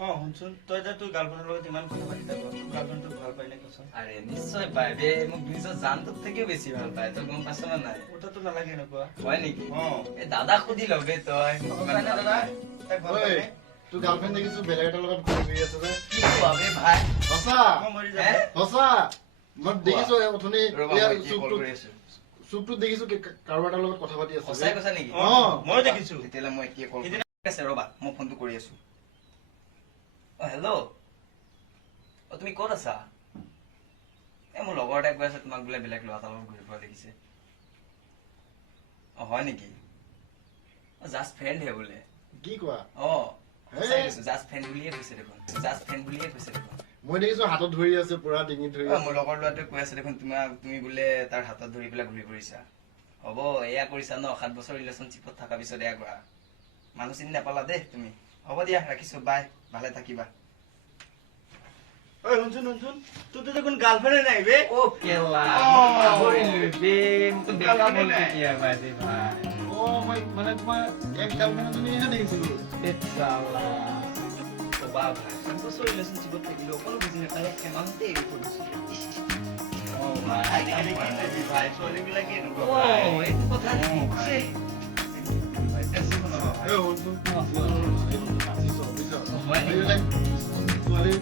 শুনচোন তই যে তোৰ গাৰ্লফ্ৰেণ্ডৰ লগত ইমান কথা পাতি থাক তোৰ গাৰ্লফ্ৰেণ্ড তোক ভাল পায় নে কচোন আৰে নিশ্চয় পায় বে মোক নিজৰ জানটোত থেকে বেছি ভাল পায় তই গম পাইছ না নাই ওটাতো নালাগে এনেকুৱা হয় নেকি অ এ দাদা সুধি লবে তই সঁচাই নে দাদা তাক ভাল পায় নে তোৰ গাৰ্লফ্ৰেণ্ড দেখিছো বেলেগ এটাৰ লগত ঘূৰি ফুৰি আছে যে কি কোৱা বে ভাই সঁচা মই মৰি যাম সঁচা মই দেখিছো অথনি ৰবা ইয়াৰ মই কি কল কৰি আছো চুপটোত দেখিছো কাৰোবাৰ এটাৰ লগত কথা পাতি আছে সঁচাই কথা নেকি অ মই দেখিছো তেতিয়ালে মই কি কল আছে ৰবা মই ফোনটো কৰি আছো অ হেল্ল' অ তুমি ক'ত আছা এ মোৰ লগৰ এটাই কৈ আছে তোমাক বোলে বেলেগ ল'ৰা এটাৰ লগত ঘূৰি ফুৰা দেখিছে অ হয় নেকি জাষ্ট ফ্ৰেণ্ড হে বোলে কি কোৱা অ জাষ্ট ফ্ৰেণ্ড বুলিয়ে কৈছে দেখোন জাষ্ট ফ্ৰেণ্ড বুলিয়ে কৈছে দেখোন মই দেখিছো হাতত ধৰি আছে পুৰা ডিঙিত ধৰি অ, মোৰ লগৰ ল'ৰাটোৱে কৈ আছে দেখোন তুমি বোলে তাৰ হাতত ধৰি পেলাই ঘূৰি ফুৰিছা হ'ব এয়া কৰিছা ন 7 বছৰ ৰিলেশ্যনশ্বিপত থকা পিছত এয়া কৰা মানুহ চিনি নাপালা দেই তুমি হ'ব দিয়া ৰাখিছো বাই ভালে থাকিবা ঐ শুনচোন তোৰ তো দেখোন গাৰ্লফ্ৰেণ্ডে নাই বে ও কেলা পাহৰিলো বে মোক দেখা বল কেতিয়া বাজে ভাই অ মই মানে তোমাৰ এক গাৰ্লফ্ৰেণ্ডজনীহে দেখিছিলো তেছালা কবা ভাই 7 বছৰ ৰিলেশ্যনশ্বিপত থাকিলো অকলো বুজি নাপালে কেমানতে এৰি পৰিছো অ ভাই আজিকালি কি কৰিবি ভাই ছোৱালীবিলাকে এনেকুৱা ও এইটো কথা ঠিক আছে এই শুনচোন নাচিছ বুজিছ হয় নেকি? এইবিলাক ছোৱালী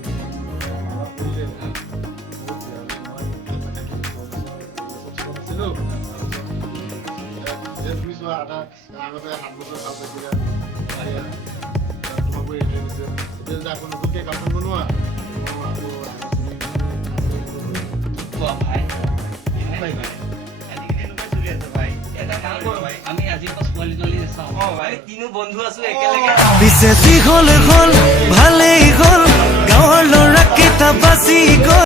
আধা আগতে 7 বছৰ কাল থাকিলে তোমাকো এৰি থৈ গৈছে এতিয়া যে আকৌ নতুনকৈ গাৰ্লফ্ৰেণ্ড বনোৱা কোৱা ভাই আজিকালি এনেকুৱা চলি আছে ভাই এটা কাম কৰো ভাই আমি আজিৰ পৰা ছোৱালী তোৱালী চাওঁ অ, ভাই। আমি তিনিও বন্ধু আছো একেলগে পিছে যি হ'ল হ'ল ভালেই হ'ল গাঁৱৰ ল'ৰা কেইটা বাচি গ'ল